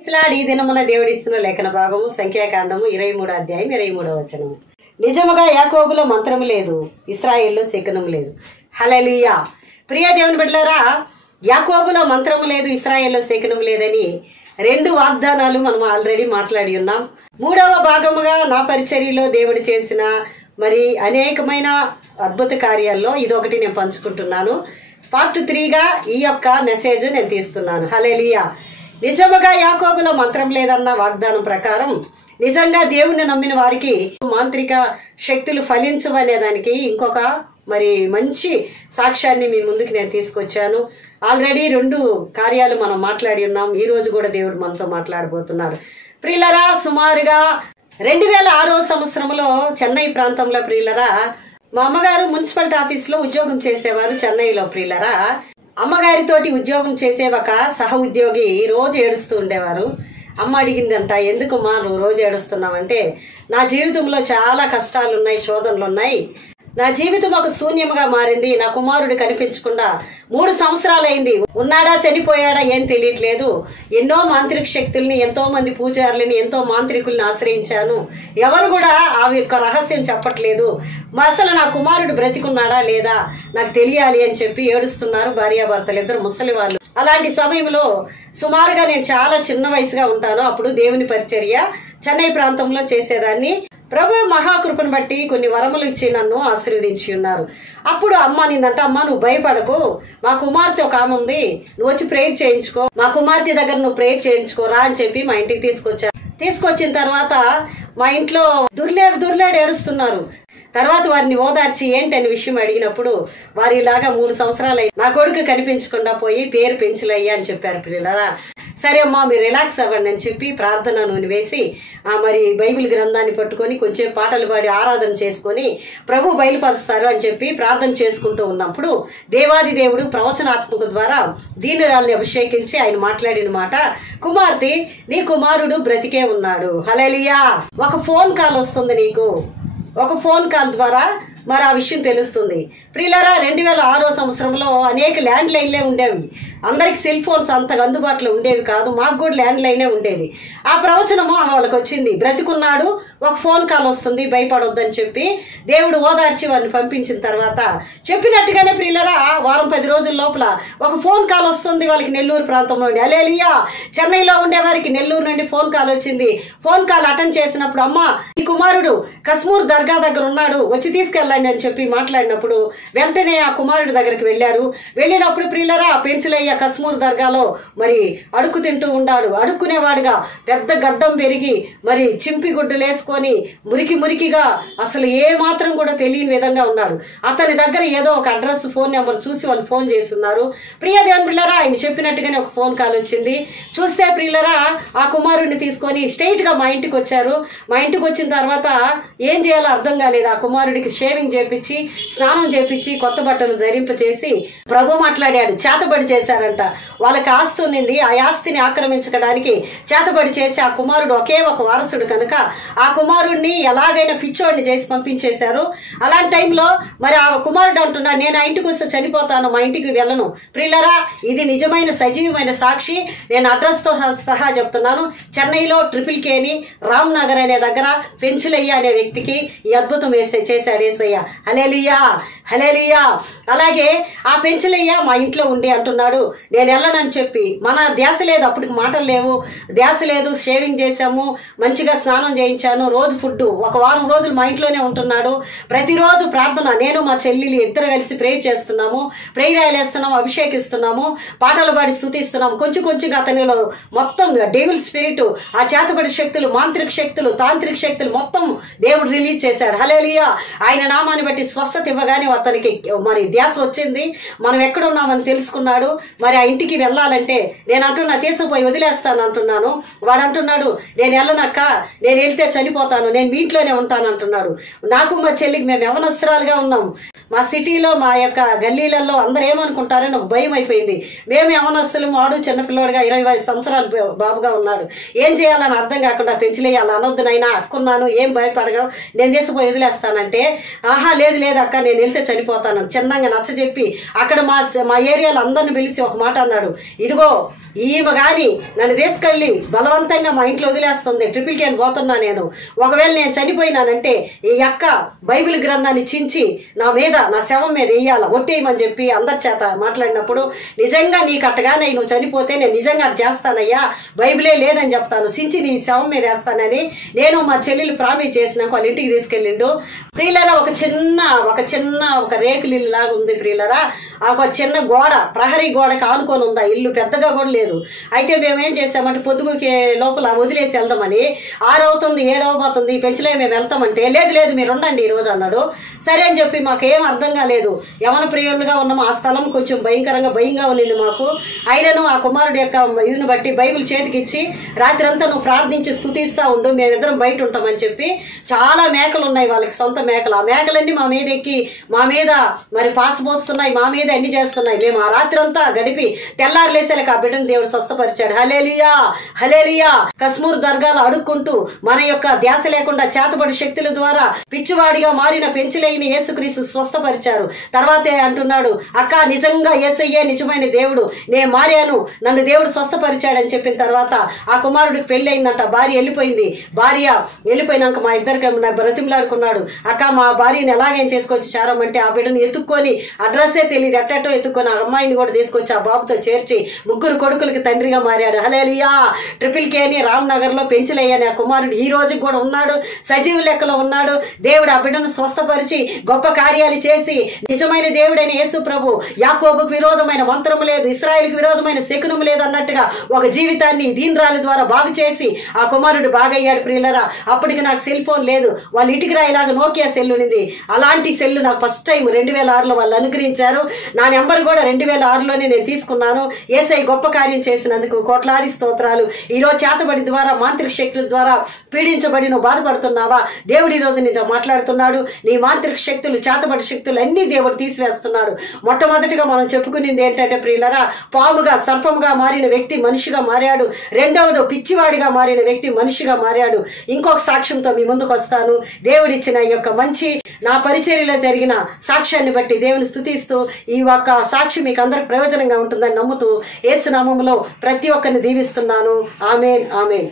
ఇస్లాడి దినమున దేవుడిస్తున్న లేఖన భాగము సంఖ్యాకాండము 23వ అధ్యాయం 23వ వచనము. నిజముగా యాకోబులో మంత్రము లేదు, ఇశ్రాయేలులో శకునము లేదు. హల్లెలూయా. ప్రియ దేవుని బిడ్డలారా, యాకోబులో మంత్రము లేదు, ఇశ్రాయేలులో శకునము లేదని రెండు వాగ్దానాలు మనం ఆల్రెడీ మాట్లాడి ఉన్నాం. మూడవ భాగముగా నా పరిచర్యలో దేవుడు చేసిన మరి అనేకమైన అద్భుత కార్యాల్లో ఇదొకటి నేను పంచుకుంటున్నాను. పార్ట్ 3గా ఈ యొక్క మెసేజ్ నేను తీస్తున్నాను. హల్లెలూయా. నిజముగా యాకోబులో మంత్రం లేదన్న వాగ్దానం ప్రకారం నిజంగా దేవుణ్ణి నమ్మిన వారికి మాంత్రిక శక్తులు ఫలించవనే దానికి ఇంకొక మరి మంచి సాక్ష్యాన్ని మీ ముందుకు నేను తీసుకొచ్చాను. ఆల్రెడీ 2 కార్యాలు మనం మాట్లాడి ఉన్నాం. ఈ రోజు కూడా దేవుడు మనతో మాట్లాడబోతున్నారు. ప్రియులరా, సుమారుగా 2006వ సంవత్సరంలో చెన్నై ప్రాంతంలో ప్రియులరా, మా అమ్మగారు మున్సిపాలిటీ ఆఫీస్లో ఉద్యోగం చేసేవారు చెన్నైలో. ప్రియులరా, అమ్మగారితోటి ఉద్యోగం చేసే ఒక సహ ఉద్యోగి రోజు ఏడుస్తూ ఉండేవారు. అమ్మ అడిగిందంట, ఎందుకమ్మా నువ్వు రోజు ఏడుస్తున్నావంటే, నా జీవితంలో చాలా కష్టాలు ఉన్నాయి, శోధనలు ఉన్నాయి, నా జీవితం ఒక శూన్యముగా మారింది, నా కుమారుడు కనిపించకుండా 3 సంవత్సరాలైంది, ఉన్నాడా చనిపోయాడా ఏం తెలియట్లేదు, ఎన్నో మాంత్రిక శక్తుల్ని, ఎంతో మంది పూజారులని, ఎంతో మాంత్రికుల్ని ఆశ్రయించాను, ఎవరు కూడా ఆ యొక్క రహస్యం చెప్పట్లేదు, అసలు నా కుమారుడు బ్రతికున్నాడా లేదా నాకు తెలియాలి అని చెప్పి ఏడుస్తున్నారు భార్యాభర్తలు ఇద్దరు ముసలి వాళ్ళు. అలాంటి సమయంలో సుమారుగా నేను చాలా చిన్న వయసుగా ఉంటాను. అప్పుడు దేవుని పరిచర్య చెన్నై ప్రాంతంలో చేసేదాన్ని. ప్రభు మహాకృపను బట్టి కొన్ని వరములు ఇచ్చి నన్ను ఆశీర్వదించి ఉన్నారు. అప్పుడు అమ్మ నిందంట, అమ్మ నువ్వు భయపడకు, మా కుమార్తె ఒక ఆమె ఉంది, నువ్వు వచ్చి ప్రేయర్ చేయించుకో, మా కుమార్తె దగ్గర నువ్వు ప్రేయర్ చేయించుకోరా అని చెప్పి మా ఇంటికి తీసుకొచ్చిన తర్వాత మా ఇంట్లో దుర్లేడు ఏడుస్తున్నారు. తర్వాత వారిని ఓదార్చి ఏంటని విషయం అడిగినప్పుడు వారి ఇలాగా 3 సంవత్సరాలు నా కొడుకు కనిపించకుండా పోయి పేరు పెంచులయ్యా అని చెప్పారు. పిల్లరా, సరే అమ్మా మీరు రిలాక్స్ అవ్వండి అని చెప్పి ప్రార్థన నూనె వేసి మరి బైబిల్ గ్రంథాన్ని పట్టుకొని కొంచెం పాటలు పాడి ఆరాధన చేసుకొని ప్రభు బయలుపరుస్తారు అని చెప్పి ప్రార్థన చేసుకుంటూ ఉన్నప్పుడు దేవాది దేవుడు ప్రవచనాత్మక ద్వారా దీనురాల్ని అభిషేకించి ఆయన మాట్లాడిన మాట, కుమార్తె నీ కుమారుడు బ్రతికే ఉన్నాడు. హల్లెలూయా. ఒక ఫోన్ కాల్ వస్తుంది నీకు, ఒక ఫోన్ కాల్ ద్వారా మరి ఆ విషయం తెలుస్తుంది. ప్రియులారా, 2006వ సంవత్సరంలో అనేక ల్యాండ్ లైన్లే ఉండేవి. అందరికి సెల్ ఫోన్స్ అంతగా అందుబాటులో ఉండేవి కాదు. మాకు కూడా ల్యాండ్ లైనే ఉండేది. ఆ ప్రవచనము వాళ్ళకి వచ్చింది, బ్రతికున్నాడు, ఒక ఫోన్ కాల్ వస్తుంది, భయపడొద్దని చెప్పి దేవుడు ఓదార్చి వారిని పంపించిన తర్వాత చెప్పినట్టుగానే ప్రియులారా వారం 10 రోజుల లోపల ఒక ఫోన్ కాల్ వస్తుంది వాళ్ళకి నెల్లూరు ప్రాంతంలో ఉండి. హల్లెలూయా. చెన్నైలో ఉండేవారికి నెల్లూరు నుండి ఫోన్ కాల్ వచ్చింది. ఫోన్ కాల్ అటెండ్ చేసినప్పుడు, అమ్మ ఈ కుమారుడు కశ్మూర్ దర్గా దగ్గర ఉన్నాడు, వచ్చి తీసుకెళ్ళండి అని చెప్పి మాట్లాడినప్పుడు వెంటనే ఆ కుమారుడి దగ్గరికి వెళ్ళారు. వెళ్ళినప్పుడు ప్రియులరా పెంచులయ్య కశ్మూర్ దర్గాలో మరి అడుక్కు తింటూ ఉన్నాడు. అడుక్కునేవాడుగా పెద్ద గడ్డం పెరిగి మరి చింపి గుడ్డలు వేసుకొని మురికిగా అసలు ఏ మాత్రం కూడా తెలియని విధంగా ఉన్నాడు. అతని దగ్గర ఏదో ఒక అడ్రస్ ఫోన్ నెంబర్ చూసి వాళ్ళు ఫోన్ చేస్తున్నారు. ప్రియ దేవుని పిల్లరా, ఆయన చెప్పినట్టుగానే ఒక ఫోన్ కాల్ వచ్చింది. చూస్తే ప్రియులరా ఆ కుమారుడిని తీసుకొని స్ట్రైట్ గా మా ఇంటికి వచ్చారు. మా ఇంటికి వచ్చిన తర్వాత ఏం చేయాలో అర్థం కాలేదు. ఆ కుమారుడికి షేవింగ్ చేపించి స్నానం చేపించి కొత్త బట్టలు ధరింపచేసి ప్రభు మాట్లాడాడు. చేతబడి చేశారంట. వాళ్ళకి ఆస్తి ఉన్నింది, ఆ ఆస్తిని ఆక్రమించడానికి చేతబడి చేసి ఆ కుమారుడు ఒకే ఒక వారసుడు కనుక ఆ కుమారుడిని ఎలాగైనా పిచ్చోడిని చేసి పంపించేశారు. అలాంటి టైంలో మరి ఆ కుమారుడు అంటున్నా, నేను ఆ ఇంటికి వస్తే చనిపోతాను, మా ఇంటికి వెళ్ళను. ప్రియులరా, ఇది నిజమైన సజీవమైన సాక్షి. నేను అడ్రస్ తో సహా చెప్తున్నాను. చెన్నైలో KKK అని రామ్ నగర్ అనే దగ్గర పెంచులయ్య అనే వ్యక్తికి ఈ అద్భుతం చేశాడు యేసయ్య. హల్లెలూయా, హల్లెలూయా. అలాగే ఆ పెంచులయ్య మా ఇంట్లో ఉండి అంటున్నాడు, నేను వెళ్ళనని చెప్పి, మన ధ్యాస లేదు, అప్పటికి మాటలు లేవు, ధ్యాస లేదు, షేవింగ్ చేశాము, మంచిగా స్నానం చేయించాను, రోజు ఫుడ్, ఒక వారం రోజులు మా ఇంట్లోనే ఉంటున్నాడు. ప్రతిరోజు ప్రార్థన, నేను మా చెల్లెలు ఇద్దరు కలిసి ప్రేయర్ చేస్తున్నాము, ప్రేయర్ వేస్తున్నాము, అభిషేకిస్తున్నాము, పాటలు పాడి స్తుతిస్తున్నాము. కొంచెంగా అతనిలో మొత్తం డెవిల్ స్పిరిట్, ఆ చేతబడి శక్తులు, మాంత్రిక శక్తులు, తాంత్రిక శక్తులు మొత్తం దేవుడు రిలీజ్ చేశాడు. హల్లెలూయా. ఆయన నామాన్ని బట్టి స్వస్థత ఇవ్వగానే అతనికి మరి ధ్యాస వచ్చింది, మనం ఎక్కడున్నామని తెలుసుకున్నాడు. మరి ఆ ఇంటికి వెళ్ళాలంటే నేను అంటున్నా తీసుకుపోయి వదిలేస్తాను అంటున్నాను. వాడు అంటున్నాడు, నేను వెళ్ళనక్క, నేను వెళ్తే చనిపోతాను, నేను మీ ఇంట్లోనే ఉంటాను అంటున్నాడు. నాకు మా చెల్లికి మేము యవనస్త్రాలుగా ఉన్నాము. మా సిటీలో మా యొక్క గల్లీలలో అందరూ ఏమనుకుంటారని ఒక భయం అయిపోయింది. మేము యవనస్తులు, వాడు చిన్నపిల్లవాడుగా 25 సంవత్సరాలు బాబుగా ఉన్నాడు. ఏం చేయాలని అర్థం కాకుండా పెంచలేయాలి. అనొద్దునైనా అక్కున్నాను, ఏం భయపడగా నేను తీసుకుపోయి వదిలేస్తానంటే, ఆహా లేదు లేదు అక్క నేను వెళ్తే చనిపోతాను చిన్నంగా నచ్చజెప్పి అక్కడ మా ఏరియాలో అందరిని పిలిచి ఒక మాట అన్నాడు, ఇదిగో ఈమె కానీ నన్ను తీసుకెళ్ళి బలవంతంగా మా ఇంట్లో వదిలేస్తుంది, ట్రిపుల్ కేన్ పోతున్నా నేను, ఒకవేళ నేను చనిపోయినానంటే ఈ అక్క బైబిల్ గ్రంథాన్ని చించి నా మీద, నా శవం మీద వేయాల, ఒట్టేయమని చెప్పి అందరి చేత మాట్లాడినప్పుడు, నిజంగా నీకు అట్టగానే నువ్వు చనిపోతే నేను నిజంగా అటు చేస్తానయ్యా, బైబిలే లేదని చెప్తాను, చించి నీ శవం మీద వేస్తానని నేను మా చెల్లెలు ప్రామిస్ చేసినాక వాళ్ళ ఇంటికి తీసుకెళ్ళిండు. ప్రియులరా ఒక రేకులిల్లు లాగా ఉంది ప్రియులరా. ఒక చిన్న గోడ, ప్రహరీ గోడకి ఆనుకొని ఉందా ఇల్లు, పెద్దగా కూడా లేదు. అయితే మేము ఏం చేసామంటే పొద్దుగుకి లోపల వదిలేసి వెళ్దామని, 6 అవుతుంది 7 అవబోతుంది పెంచలే మేము వెళ్తామంటే, లేదు లేదు మీరు ఉండండి ఈ రోజు అన్నాడు. సరే అని చెప్పి మాకేం అర్థం కాలేదు, యవన ప్రియులుగా ఉన్నాము. ఆ స్థలం కొంచెం భయంగా ఉండింది మాకు. అయినను ఆ కుమారుడు యొక్క ఇదిని బట్టి బైబిల్ చేతికిచ్చి రాత్రి అంతా నువ్వు ప్రార్థించి స్తుతిస్తా ఉండు, మేమిద్దరం బయట ఉంటామని చెప్పి, చాలా మేకలు ఉన్నాయి వాళ్ళకి, సొంత మేకలు. ఆ మేకలన్నీ మా మీద ఎక్కి మా మీద మరి పాసపోస్తున్నాయి, మా మీద అన్ని చేస్తున్నాయి. మేము ఆ రాత్రి అంతా గడిపి తెల్లారు లేసేలకు ఆ బిడ్డను దేవుడు స్వస్థపరిచాడు. హల్లెలూయా హల్లెలూయా. కశ్మూర్ దర్గాలో అడుక్కుంటూ మన యొక్క ధ్యాస లేకుండా చేతబడి శక్తుల ద్వారా పిచ్చివాడిగా మారిన పెంచలేని యేసుక్రీస్తు స్వస్థపరిచారు. తర్వాతే అంటున్నాడు, అక్క నిజంగా యేసయ్యే నిజమైన దేవుడు, నేను మారాను, నన్ను దేవుడు స్వస్థపరిచాడని చెప్పిన తర్వాత ఆ కుమారుడికి పెళ్లి అయిందంట. భార్య వెళ్ళిపోయినాక మా ఇద్దరికి బ్రతిమలాడుకున్నాడు, అక్క మా భార్యని ఎలాగైనా తీసుకొచ్చి చేరమంటే ఆ బిడ్డను ఎత్తుక్కొని, అడ్రస్సే తెలియదు ఎట్టో ఎత్తుక్కొని ఆ అమ్మాయిని కూడా తీసుకొచ్చి ఆ బాబుతో చేర్చి 3 కొడుకులకి తండ్రిగా మారాడు. హల్లెలూయా. ట్రిపుల్ కేని రామ్నగర్ లో పెంచలేయని ఆ కుమారుడు ఈ రోజుకి కూడా ఉన్నాడు, సజీవ లెక్కలో ఉన్నాడు. దేవుడు ఆ బిడ్డను స్వస్థపరిచి గొప్ప కార్యాలు చేసి, నిజమైన దేవుడైన యేసు ప్రభు యాకోబుకు విరోధమైన మంత్రము లేదు, ఇశ్రాయేలుకు విరోధమైన శకునము లేదు అన్నట్టుగా ఒక జీవితాన్ని దీనరాలి ద్వారా బాగు చేసి ఆ కుమారుడు బాగయ్యాడు. ప్రియులరా, అప్పటికి నాకు సెల్ ఫోన్ లేదు, వాళ్ళ ఇంటికి రాయిలాగా నోకియా సెల్ ఉంది. అలాంటి సెల్ నాకు ఫస్ట్ టైం 2006లో వాళ్ళు అనుగ్రహించారు. నా నెంబర్ కూడా 2006లోనే నేను తీసుకున్నాను. యేసయ్య గొప్ప కార్యం చేసినందుకు కోట్లాది స్తోత్రాలు. ఈరోజు చేతబడి ద్వారా, మాంత్రిక శక్తుల ద్వారా పీడించబడి నువ్వు బాధపడుతున్నావా? దేవుడు ఈ రోజు నీతో మాట్లాడుతున్నాడు. నీ మాంత్రిక శక్తులు, చేతబడి శక్తులు అన్ని దేవుడు తీసివేస్తున్నాడు. మొట్టమొదటిగా మనం చెప్పుకునేది ఏంటంటే ప్రియులరా, పాముగా సర్పముగా మారిన వ్యక్తి మనిషిగా మారాడు. రెండవది పిచ్చివాడిగా మారిన వ్యక్తి మనిషిగా మారాడు. ఇంకొక సాక్ష్యంతో మీ ముందుకు వస్తాను. దేవుడిచ్చిన ఈ యొక్క మంచి నా పరిచర్యలో జరిగిన సాక్ష్యాన్ని బట్టి దేవుని స్తుతిస్తూ, ఈ ఒక్క సాక్షి మీకు అందరికి ప్రయోజనంగా ఉంటుందని నమ్ముతూ యేసు నామములో ప్రతి ఒక్కరిని దీవిస్తున్నాను. ఆమేన్ ఆమేన్.